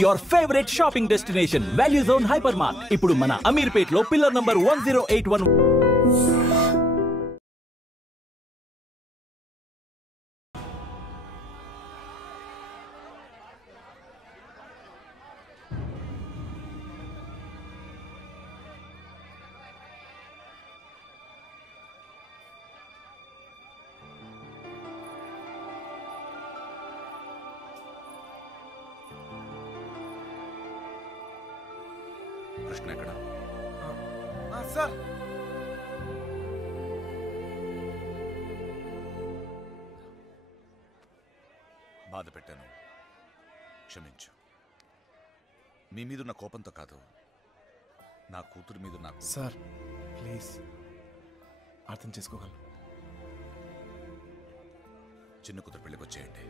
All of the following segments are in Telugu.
Your favourite shopping destination value zone hyper mart ఇప్పుడు మన అమీర్పేట్ లో పిల్లర్ నంబర్ 1081. కృష్ణ ఎక్కడ? సార్ బాధ పెట్టాను, క్షమించు. మీ మీదున్న కోపంతో కాదు, నా కూతురు మీద నాకు. సార్ ప్లీజ్ అర్థం చేసుకోగలను. చిన్న కూతురు పెళ్ళికి వచ్చేయండి.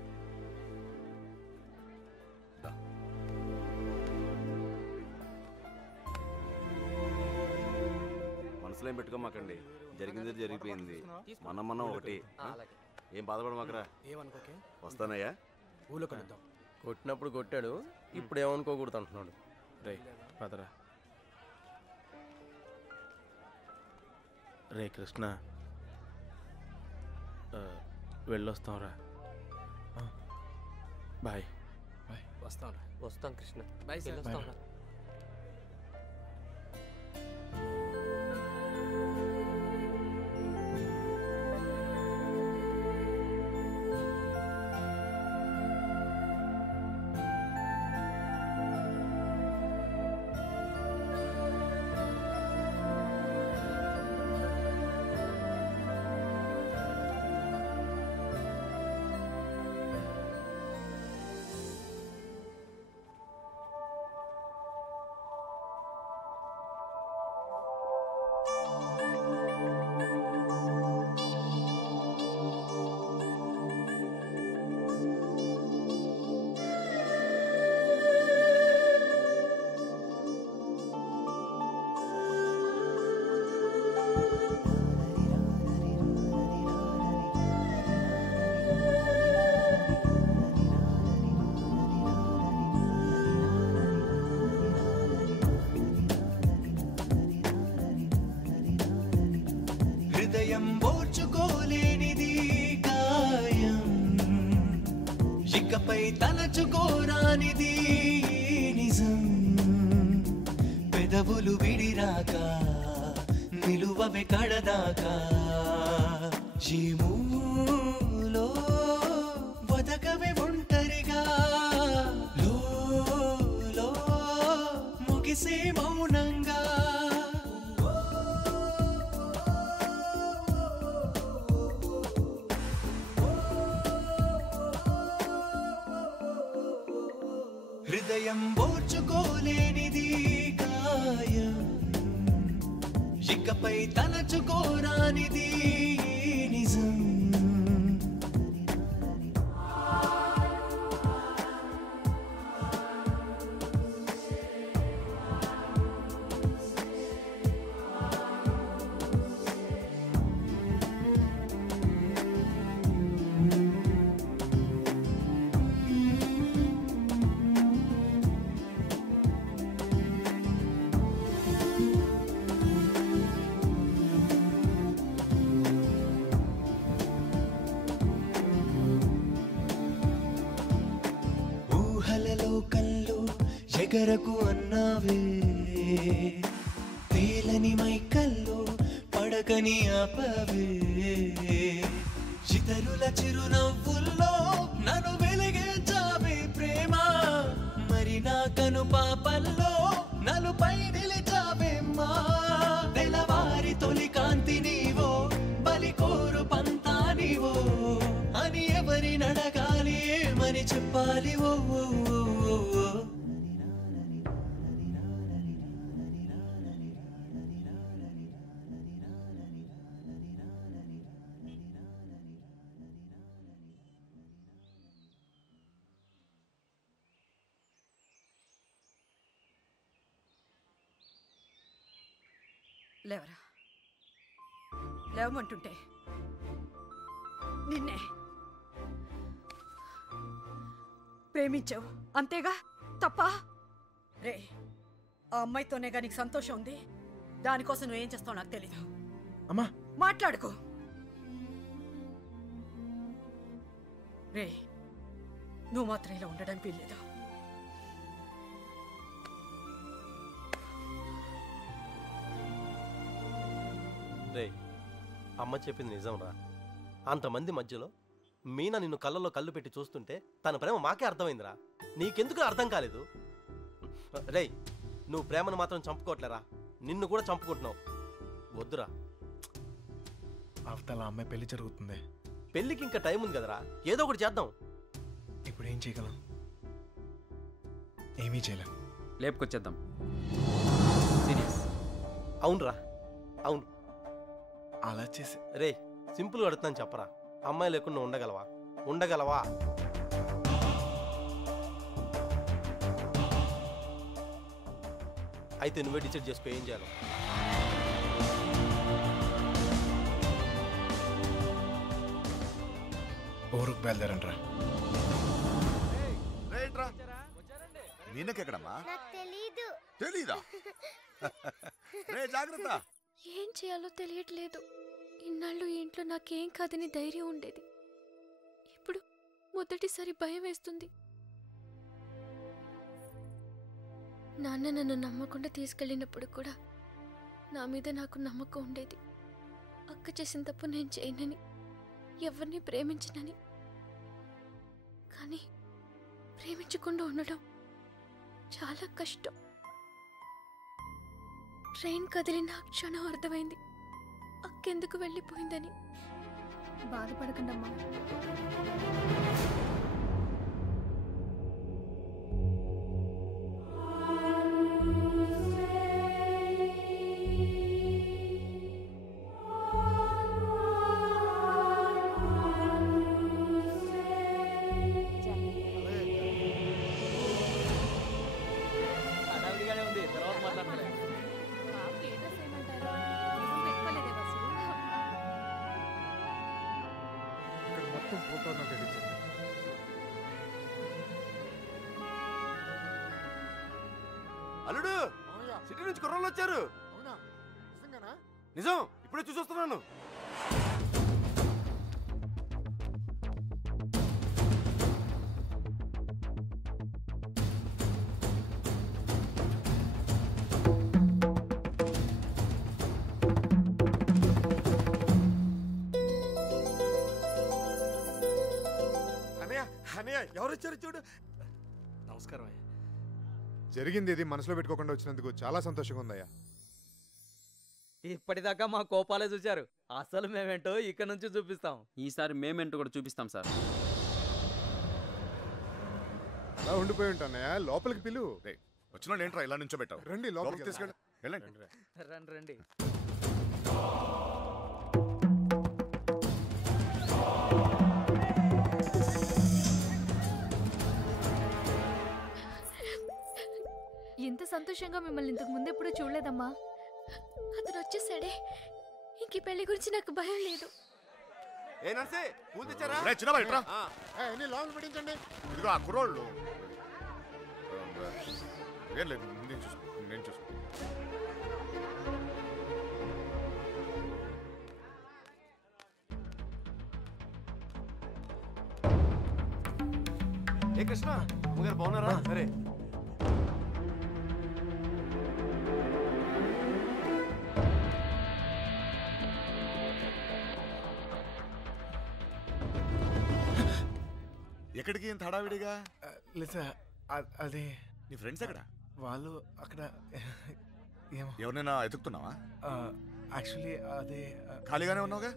మనసులో ఏం పెట్టుకోమాకండి, జరిగింది జరిగిపోయింది. మనం ఒకటి. ఏం బాధపడమాకరా. ఏమనుకోకే, వస్తానయ్యా. ఊళ్ళో కలుద్దాం. కొట్టినప్పుడు కొట్టాడు, ఇప్పుడు ఏమనుకోకూడదు అంటున్నాడు. రే పదరా. రే కృష్ణ, వెళ్ళొస్తాంరా. బాయ్. బాయ్. వస్తాం కృష్ణ. Bye sir. వెళ్ళొస్తాంరా. హృదయం ఓర్చుకోలేనిది గాయం, ఇకపై తలచుకోరానిది నిజం. పెదవులు విడిరాక నిలువవే కడదాకా, జీములో వదకవే ఒంటరిగా, లో ముగిసే మౌనంగా. హృదయం ఓర్చుకోలేనిది గాయం, ఇకపై తలచుకోరానిది నిజం. ఎగరకు అన్నావే, తేలని మైకల్లో పడకని ఆపవే, ఇతరుల చిరునవ్వుల్లో నన్ను వెలిగించావే ప్రేమ. మరి నా కను పాపల్లో నలుపై నిలిచావే మా. తెలవారి తొలి కాంతి నీవో, బలి కోరు పంతా నీవో అని ఎవరి నడగాలి, ఏమని చెప్పాలి? ఓ లేవరా, లేవమంటుంటే నిన్నే ప్రేమించావు అంతేగా. తప్ప రే ఆ అమ్మాయితోనే నీకు సంతోషం ఉంది. దానికోసం నువ్వేం చేస్తావు నాకు తెలీదు. అమ్మా మాట్లాడుకో. రే నువ్వు మాత్రం ఇలా ఉండడానికి వీల్లేదు. రే అమ్మ చెప్పింది నిజం రా. అంతమంది మధ్యలో మీనా నిన్ను కళ్ళలో కళ్ళు పెట్టి చూస్తుంటే తన ప్రేమ మాకే అర్థమైందిరా. నీకెందుకు అర్థం కాలేదు? రే నువ్వు ప్రేమను మాత్రం చంపుకోవట్లేరా, నిన్ను కూడా చంపుకుంటున్నావు. వద్దురా. అవతల అమ్మాయి పెళ్లి జరుగుతుంది. పెళ్ళికి ఇంకా టైం ఉంది కదరా, ఏదో ఒకటి చేద్దాం. ఇప్పుడు ఏం చేయగలం? ఏమీ చేయలేం. లేపుకొచ్చేద్దాం. సీరియస్. అవునరా అవును. అలా చేసి రే సింపుల్గా అడుగుతాను చెప్పరా, అమ్మాయి లేకుండా ఉండగలవా? ఉండగలవా? అయితే నువ్వే డిసైడ్ చేసుకో ఏం చేయాలో. ఊరుకు బయలుదేరంట్రా. మీనకెక్కడమ్మా? నాకు తెలీదు. తెలీదా? రే జాగ్రత్త. ఏం చేయాలో తెలియట్లేదు. ఇన్నాళ్ళు ఈ ఇంట్లో నాకేం కాదని ధైర్యం ఉండేది. ఇప్పుడు మొదటిసారి భయం వేస్తుంది. నాన్న నన్ను నమ్మకుండా తీసుకెళ్ళినప్పుడు కూడా నా మీద నాకు నమ్మకం ఉండేది. అక్క చేసిన తప్పు నేను చేయనని, ఎవరిని ప్రేమించనని. కానీ ప్రేమించకుండా ఉండడం చాలా కష్టం. ట్రైన్ కదిలిన క్షణం అర్థమైంది అక్కెందుకు వెళ్ళిపోయిందని. బాధపడకండమ్మా. ఇక్కడ మొత్తం ఫోటోను గడిచాను. అల్లుడు సిటీ నుంచి కుర్రోళ్ళు వచ్చారు. నిజం, ఇప్పుడే చూసొస్తున్నాను. ఎవరు వచ్చారు చూడు. నమస్కారం అయ్యా. జరిగింది ఇది మనసులో పెట్టుకోకుండా వచ్చినందుకు చాలా సంతోషంగా ఉందయ్యా. ఇప్పటిదాకా మా కోపాలే చూశారు, అసలు మేమేంటో ఇక్కడ నుంచి చూపిస్తాం. ఈసారి మేమేంటో కూడా చూపిస్తాం సార్. అలా ఉండిపోయి ఉంటానయ్యా, లోపలికి పిలు. వచ్చిన వాళ్ళు ఏంట్రా ఇలా నుంచో పెట్టావు? రండి లోపలికి తీసుకెళ్ళి వెళ్ళండి. రండి రండి. ఎంత సంతోషంగా మిమ్మల్ని ఇంతకు ముందు ఎప్పుడు చూడలేదమ్మా. అతను వచ్చేసాడే, ఇంక ఈ పెళ్లి గురించి నాకు భయం లేదు. ఏ నర్సే పూలు తెచ్చారా? రే చిన్నబాయ్ ఇట్రా. లోపల పెట్టించండి. ఇదిగో ఆ కుర్రోళ్ళు. ఏం లేదు, నేను చూసుకో, నేను చూసుకో. ఏ కృష్ణ అమ్మగారు బాగున్నారా? సరే ఎక్కడికి ఇంత హడావిడిగా? లేదా అది నీ ఫ్రెండ్స్ ఎక్కడ? వాళ్ళు అక్కడ ఏమో. ఎవరినైనా ఎతుకుతున్నావా? యాక్చువల్లీ అదే ఖాళీగానే ఉన్నావుగా,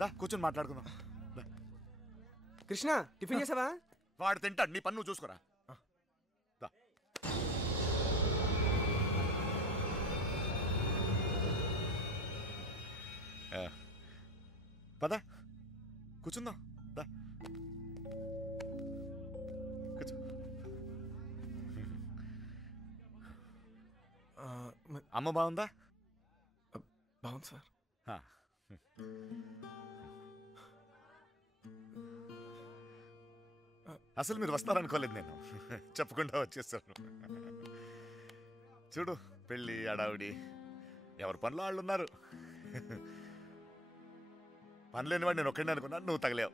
దా కూర్చొని మాట్లాడుకుందాం. కృష్ణ టిఫిన్ చేసావా? వాడు తింటాడు, నీ పన్ను నువ్వు చూసుకోరా. దా. పద కూర్చుందాం. దా కూర్చో. అమ్మ బాగుందా? బాగుంది సార్. అసలు మీరు వస్తారనుకోలేదు నేను. చెప్పకుండా వచ్చేసాను. చూడు, పెళ్ళి అడావిడి, ఎవరి పనులు వాళ్ళు ఉన్నారు. పని లేనివాడు నేను ఒక్కడిని అనుకున్నాను, నువ్వు తగలేవు.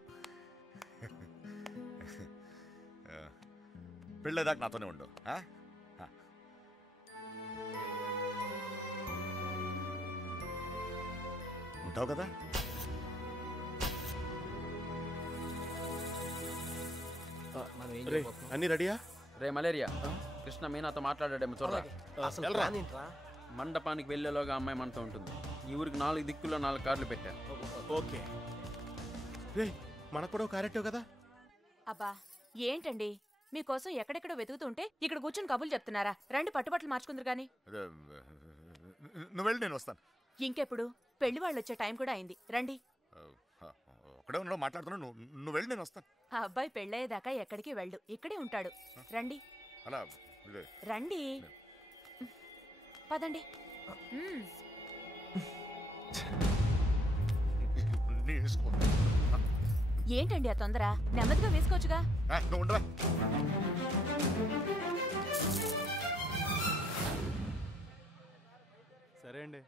పెళ్ళేదాకా నాతోనే ఉండు. ఉంటావు కదా? అన్ని రెడీయా? రే మలేరియా, కృష్ణ మీనాతో మాట్లాడాడేమో చూడరా. అసలు ప్లాన్ ఏంట్రా? మండపానికి వెళ్ళేలోగా అమ్మాయి మనతో ఉంటుంది. ఈ ఊరికి 4 దిక్కుల్లో 4 కార్లు పెట్టా. ఓకే. రే, మనకు కూడా క్యారెక్టర్ కదా. అబ్బా ఏంటండి, మీకోసం ఎక్కడెక్కడో వెతుకుతుంటే ఇక్కడ కూర్చొని కబుర్లు చెప్తున్నారా? రండి, పట్టుబట్టలు మార్చుకుందరు గాని. నువ్వు వెళ్ళి, నేను వస్తాను. ఇంకెప్పుడు? పెళ్లి వాళ్ళు వచ్చే టైం కూడా అయింది, రండి. ఒకడే ఉన్నావు, మాట్లాడుతున్నావు. నువ్వు వెళ్ళి, నేను వస్తాను. ఆ అబ్బాయి పెళ్ళయ్యేదాకా ఎక్కడికి వెళ్ళు, ఇక్కడే ఉంటాడు. రండి అలా రండి, పదండి. ఏంటండి ఆ తొందర? నెమ్మదిగా వేసుకోవచ్చుగా. సరే అండి.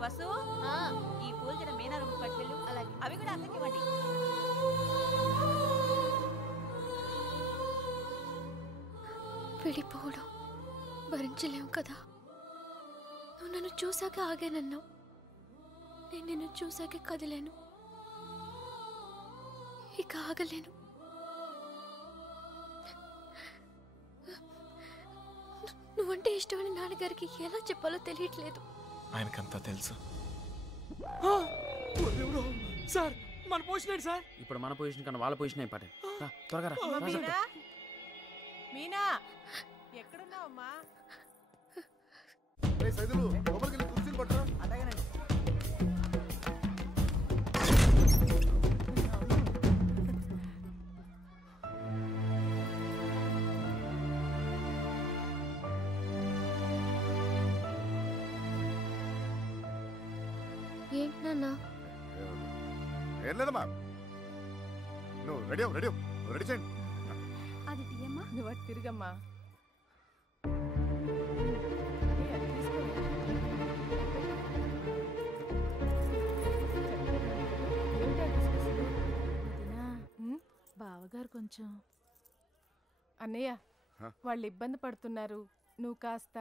వసు, ఈ పూల జడ మీనా రూమ్ పట్టుకెళ్ళు. అలాగే, అవి కూడా అక్కడికి ఇవ్వండి. విడిపోవడం భరించలేము కదా. నువ్వు నన్ను చూసాక ఆగానన్నావు, నేను నిన్ను చూసాక కదిలేను. ఇక ఆగలేను. నువ్వంటే ఇష్టమని నాన్నగారికి ఎలా చెప్పాలో తెలియట్లేదు. ఆయనకంతా తెలుసు. సార్, మన పొజిషన్ ఏంటి సార్? ఇప్పుడు మన పొజిషన్ కన్నా వాళ్ళ పొజిషన్ అయిపోయాయి. త్వరగా రా. మీనా, ఎక్కడున్నావమ్మా? కుర్చీలు పట్టరా. అలాగేనండి. ఏంటి నాన్న? ఏం లేదమ్మా, నువ్వు రెడీ రెడీ చేయండి. అది తీయమ్మా. నువ్వు అటు తిరిగమ్మా. బావగారు కొంచెం. అన్నయ్య, వాళ్ళు ఇబ్బంది పడుతున్నారు, నువ్వు కాస్త.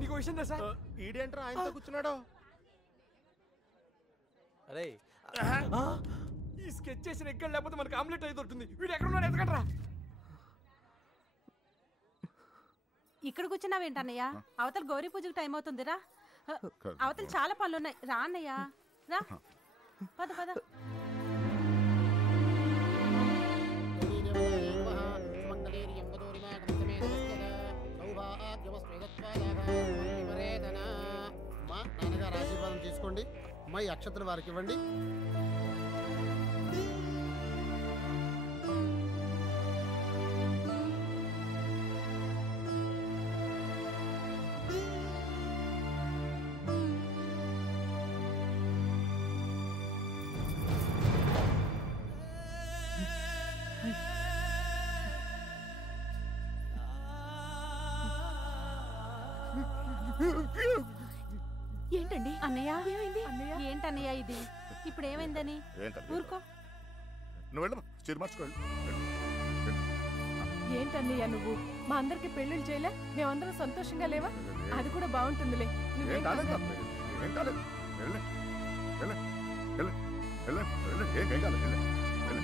నీకు విషయం తెలుసా? ఈడేంట్రా ఆయనతో కూర్చున్నాడు? అరే, ఈ స్కెచ్ చేసిన ఎక్కడ లేకపోతే మనకి ఆమ్లెట్ అయితే దొరుకుతుంది. వీడు ఎక్కడ ఉన్నాడు? ఎదగట్రా. ఇక్కడ కూర్చున్నావేంటన్నయ్య? అవతల గౌరీ పూజకు టైం అవుతుందిరా. అవతల చాలా పనులు ఉన్నాయి, రా అన్నయ్య, రా. పద పద. నాన్నగారు ఆశీర్వాదం తీసుకోండి. అమ్మాయి అక్షతలు వారికి ఇవ్వండి. ఏంటండి అన్నయ్య? ఏమైంది ఏంటన్నయ్య ఇది? ఇప్పుడు ఏమైందని? ఊరుకో. నువ్వు వెళ్ళమ్మా, చీర మార్చుకోండి. ఏంటన్నయ్య నువ్వు? మా అందరికి పెళ్లిళ్ళు చేయలే? మేమందరం సంతోషంగా లేవా? అది కూడా బాగుంటుందిలే. ఏం కాలేదు, ఏం కాలేదు. వెళ్ళే వెళ్ళే వెళ్ళే వెళ్ళే వెళ్ళే ఏం కాలేదు. వెళ్ళే వెళ్ళే.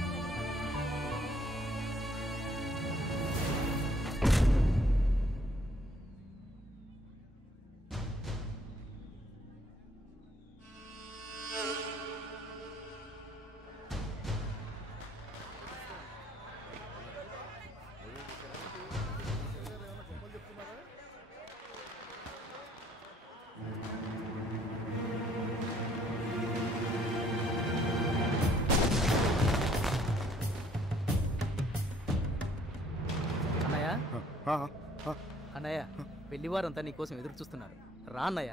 అన్నయ్య పెళ్లివారంతా నీకోసం ఎదురు చూస్తున్నారు, రా అన్నయ్య.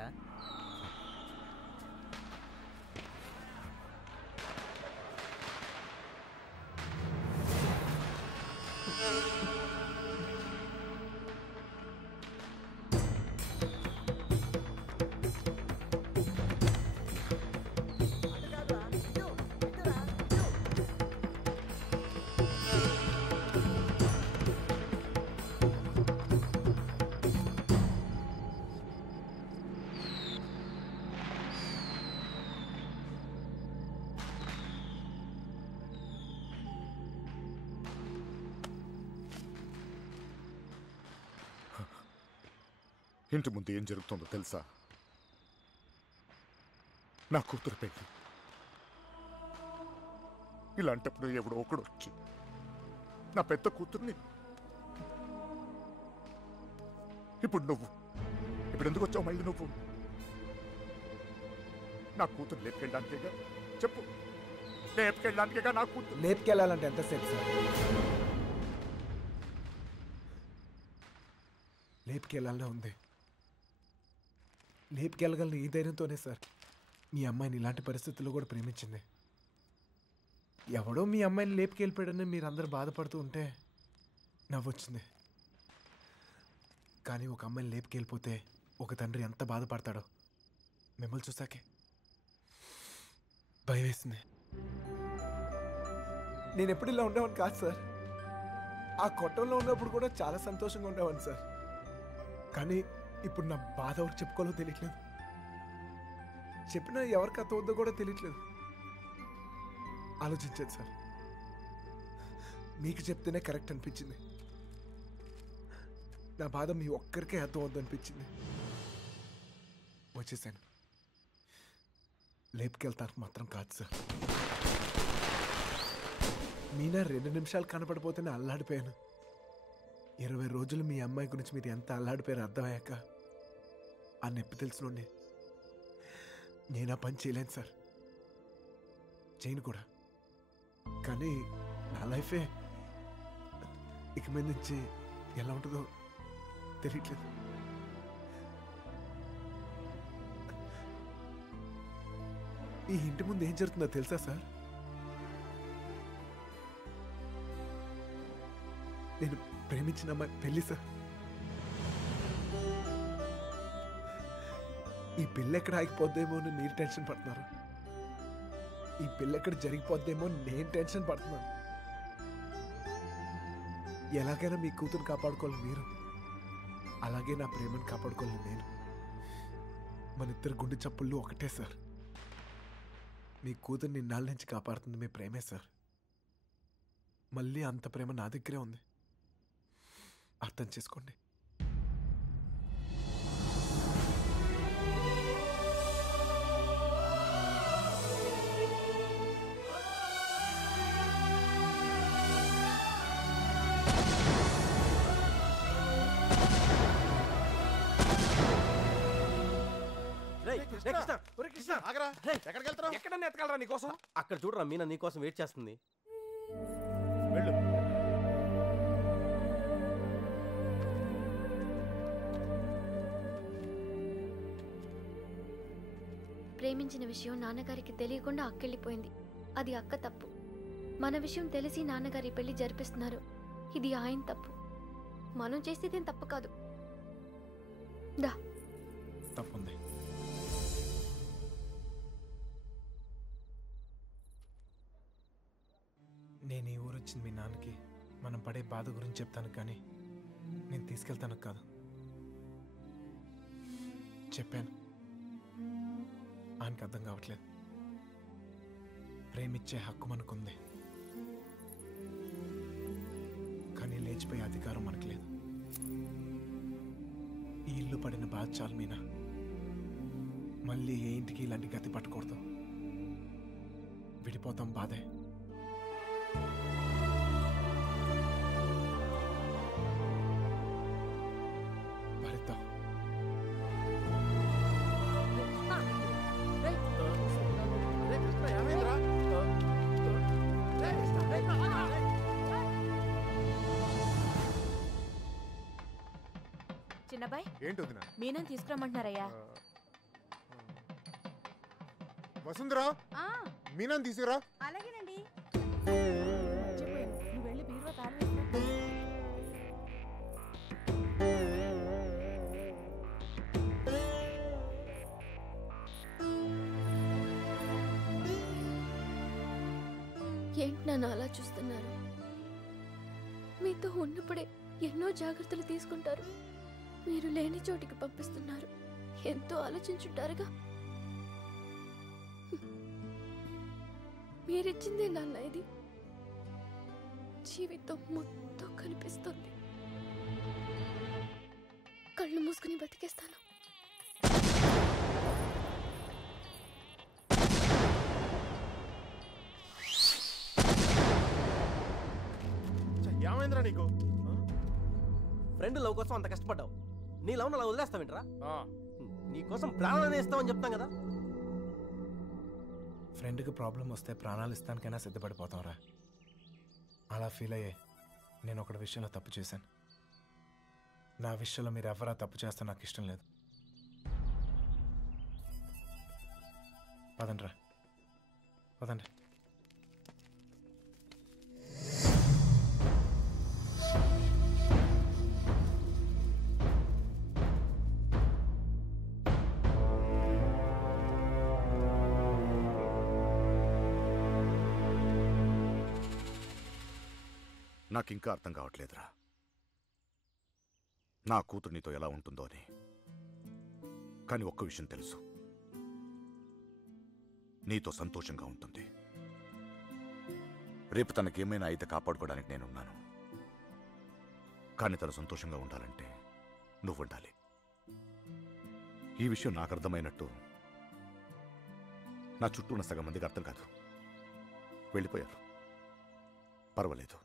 ఇంటి ముందు ఏం జరుగుతుందో తెలుసా? నా కూతురు పెళ్లి. ఇలాంటప్పుడు ఎవడో ఒకడు వచ్చి నా పెద్ద కూతుర్ని, ఇప్పుడు నువ్వు ఇప్పుడు ఎందుకు వచ్చావు మళ్ళీ? నువ్వు నా కూతురు లేపుకెళ్ళడానికేగా? చెప్పు, లేపుకెళ్ళడానికేగా నా కూతురు? లేపుకెళ్ళాలంటే ఎంతసేపు సార్? లేపుకెళ్ళాలనే ఉంది. లేపుకెళ్ళగలను ఈ ధైర్యంతోనే సార్ మీ అమ్మాయిని ఇలాంటి పరిస్థితుల్లో కూడా ప్రేమించింది. ఎవడో మీ అమ్మాయిని లేపుకెళ్ళిపోయాడని మీరందరూ బాధపడుతూ ఉంటే నవ్వొచ్చింది. కానీ ఒక అమ్మాయిని లేపుకెళ్ళిపోతే ఒక తండ్రి ఎంత బాధపడతాడో మిమ్మల్ని చూసాకే భయం వేసింది. నేను ఎప్పుడు ఇలా ఉండేవాడిని కాదు సార్. ఆ కొట్టంలో ఉన్నప్పుడు కూడా చాలా సంతోషంగా ఉండేవాడిని సార్. కానీ ఇప్పుడు నా బాధ ఎవరికి చెప్పుకోవాలో తెలియట్లేదు. చెప్పినా ఎవరికి అర్థం అవుతుందో కూడా తెలియట్లేదు. ఆలోచించదు సార్. మీకు చెప్తేనే కరెక్ట్ అనిపించింది. నా బాధ మీ ఒక్కరికే అర్థం అవుద్దు అనిపించింది. వచ్చేసాను. లేపుకెళ్తానికి మాత్రం కాదు సార్. మీనా 2 నిమిషాలు కనపడిపోతేనే అల్లాడిపోయాను. 20 రోజులు మీ అమ్మాయి గురించి మీరు ఎంత అల్లాడిపోయారో అర్థమయ్యాక ఆ నొప్పి తెలిసినోండి నేను ఆ పని చేయలేను సార్. చేయను కూడా. కానీ నా లైఫే ఇక మీద నుంచి ఎలా ఉంటుందో తెలియట్లేదు. ఈ ఇంటి ముందు ఏం జరుగుతుందో తెలుసా సార్? నేను ప్రేమించిన అమ్మాయి పెళ్ళి సార్. ఈ పెళ్ళి ఎక్కడ ఆగిపోద్దేమో అని మీరు టెన్షన్ పడుతున్నారు. ఈ పెళ్ళి ఎక్కడ జరిగిపోద్దేమో నేను టెన్షన్ పడుతున్నాను. ఎలాగైనా మీ కూతురు కాపాడుకోవాలి మీరు, అలాగే నా ప్రేమను కాపాడుకోవాలి నేను. మన ఇద్దరు గుండె చప్పుళ్ళు ఒకటే సార్. మీ కూతుర్ని ఇన్నాళ్ళ నుంచి కాపాడుతుంది మీ ప్రేమే సార్. మళ్ళీ అంత ప్రేమ నా దగ్గరే ఉంది. అర్థం చేసుకోండి. ఎక్కడన్నా ఎత్తగలరా నీకోసం? అక్కడ చూడరా, మీనా నీకోసం వెయిట్ చేస్తుంది. వెళ్ళు. ప్రేమించిన విషయం నాన్నగారికి తెలియకుండా అక్కెళ్ళిపోయింది. అది అక్క తప్పు. మన విషయం తెలిసి నాన్నగారి పెళ్లి జరిపిస్తున్నారు. ఇది ఆయన తప్పు. మనం చేసేదేం తప్పు కాదు. దా. తప్పుంది. నేను ఈ ఊరు వచ్చింది మీ నాన్నకి మనం పడే బాధ గురించి చెప్తాను, కానీ నేను తీసుకెళ్తాను కాదు. చెప్పాను, ఆయనకి అర్థం కావట్లేదు. ప్రేమిచ్చే హక్కు మనకుంది, కానీ లేచిపోయే అధికారం మనకు లేదు. ఈ ఇల్లు పడిన బాధ చాలు మీనా. మళ్ళీ ఏ ఇంటికి ఇలాంటి గతి పట్టకూడదు. విడిపోతాం, బాధే. భరిద్దాం. చిన్నబాయ్ ఏంటి వదినా? మీనని తీసుకురమ్మంటున్నారయ్యా. వసుంధరా మీనాన్ని తీసుకురా. అలాగేనండి. నువ్వు వెళ్ళి బీరువా తాళం వేసుకో. ఏంటి నన్ను అలా చూస్తున్నారు? మీతో ఉన్నప్పుడే ఎన్నో జాగ్రత్తలు తీసుకుంటారు. మీరు లేని చోటికి పంపిస్తున్నారు. ఎంతో ఆలోచించుంటారుగా. మీరిచ్చిందే నాన్న ఇది. జీవితం మొత్తం కనిపిస్తుంది. కళ్ళు మూసుకుని బతికేస్తాను. ఏమైందిరా నీకు? ఫ్రెండ్ లవ్ కోసం అంత కష్టపడ్డావు, నీ లవ్ అలా వదిలేస్తావేంట్రా? నీకోసం ప్రాణాలని ఇస్తామని చెప్తాం కదా. ఫ్రెండ్కి ప్రాబ్లం వస్తే ప్రాణాలు ఇస్తానికైనా సిద్ధపడిపోతాంరా. అలా ఫీల్ అయ్యే నేను ఒకటి విషయంలో తప్పు చేశాను. నా విషయంలో మీరు ఎవరా తప్పు చేస్తే నాకు ఇష్టం లేదు. పదండ్రా, పదండి. నాకింకా అర్థం కావట్లేదురా, నా కూతురు నీతో ఎలా ఉంటుందో అని. కానీ ఒక్క విషయం తెలుసు, నీతో సంతోషంగా ఉంటుంది. రేపు తనకేమైనా అయితే కాపాడుకోవడానికి నేనున్నాను. కానీ తను సంతోషంగా ఉండాలంటే నువ్వు ఉండాలి. ఈ విషయం నాకు అర్థమైనట్టు నా చుట్టూ ఉన్న సగం మందికి అర్థం కాదు. వెళ్ళిపోయారు. పర్వాలేదు,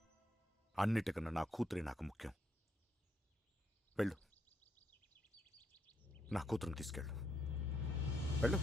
అన్నిటికన్నా నా కూతురే నాకు ముఖ్యం. వెళ్ళు, నా కూతురుని తీసుకెళ్ళు. వెళ్ళు.